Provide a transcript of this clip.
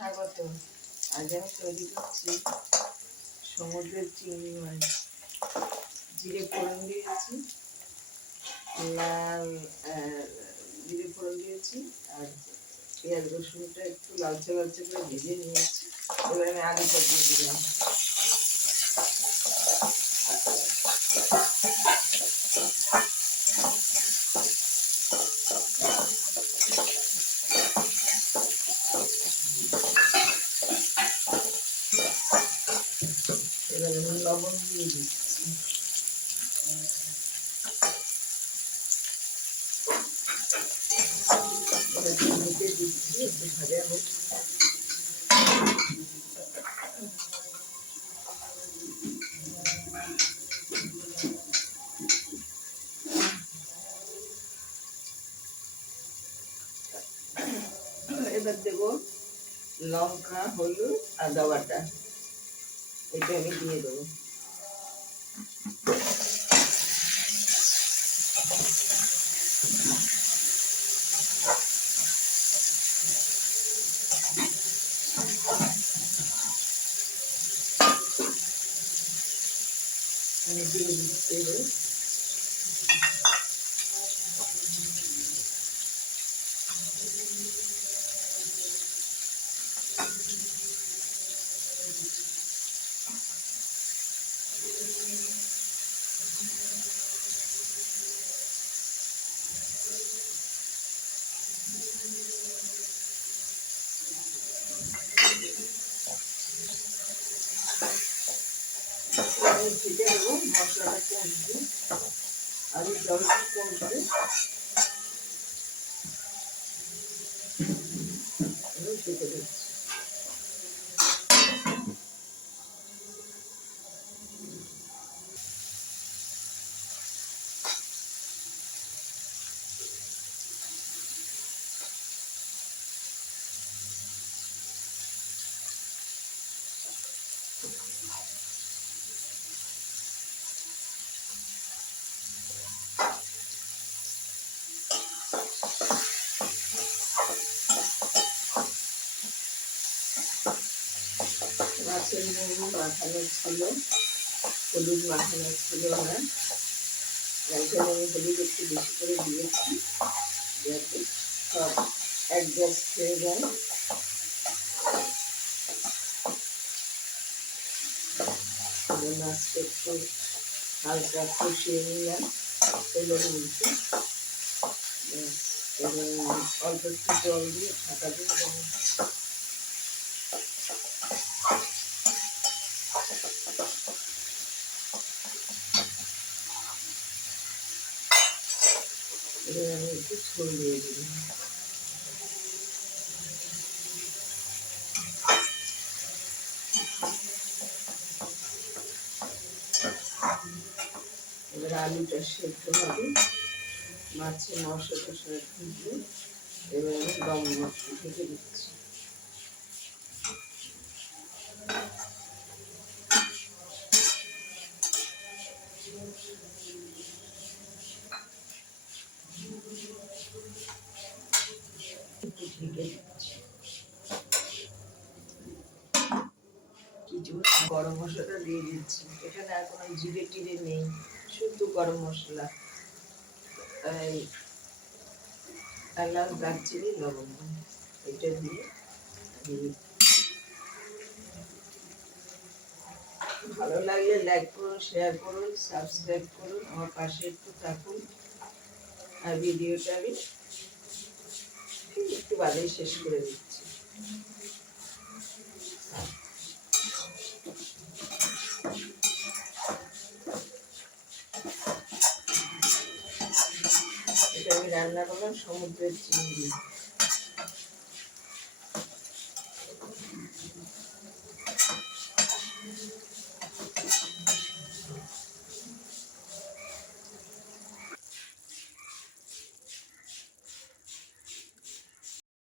স্বাগত আজ আমি তৈরি করছি সমুদ্রের চিংড়ি মাছ। জিরে ফোড়ন দিয়েছি, লাল জিরে ফোড়ন দিয়েছি, আর পেঁয়াজ রসুনটা একটু লালচে লালচে করে ভেজে নিয়েছি। এবার আমি আলুটা দিয়ে দিলাম এবার আমি এবার দেবো লঙ্কা হলুদ আদা বাটা। এটা আমি দিয়ে দেবো। আমি দিয়ে ঢেকে দেবো মশলাটা কমবে এই জলটা কমবে মাছের নুন মাখানো ছিল হলুদ মাখানো ছিল না এখানে আমি হলুদ একটু বেশি করে দিয়েছি যাতে সব গ্যাস খেয়ে যায় মাছটা একটু হালকা কষিয়ে নিলাম তেলের মধ্যে এবার অল্প একটু জল দিয়ে ঢাকা দিয়ে এবার আমি এবার আলুটা সেদ্ধ হবে। মাছের মশলা টশলা ঢুকবে এবার আমি দম মশলা ঢেকে দিচ্ছি। গরম মশলাটা দিয়ে দিচ্ছি এখানে আর কোনো জিরে টিরে নেই শুধু গরম মশলা। এলাচ, দারচিনি, লবঙ্গ এটা দিয়ে দিয়ে ভালো লাগলে লাইক করুন শেয়ার করুন সাবস্ক্রাইব করুন, আমার পাশে একটু থাকুন। আর ভিডিওটা আমি একটু বাদেই শেষ করে দিচ্ছি। এটা আমি রান্না করলাম সমুদ্রের চিংড়ি।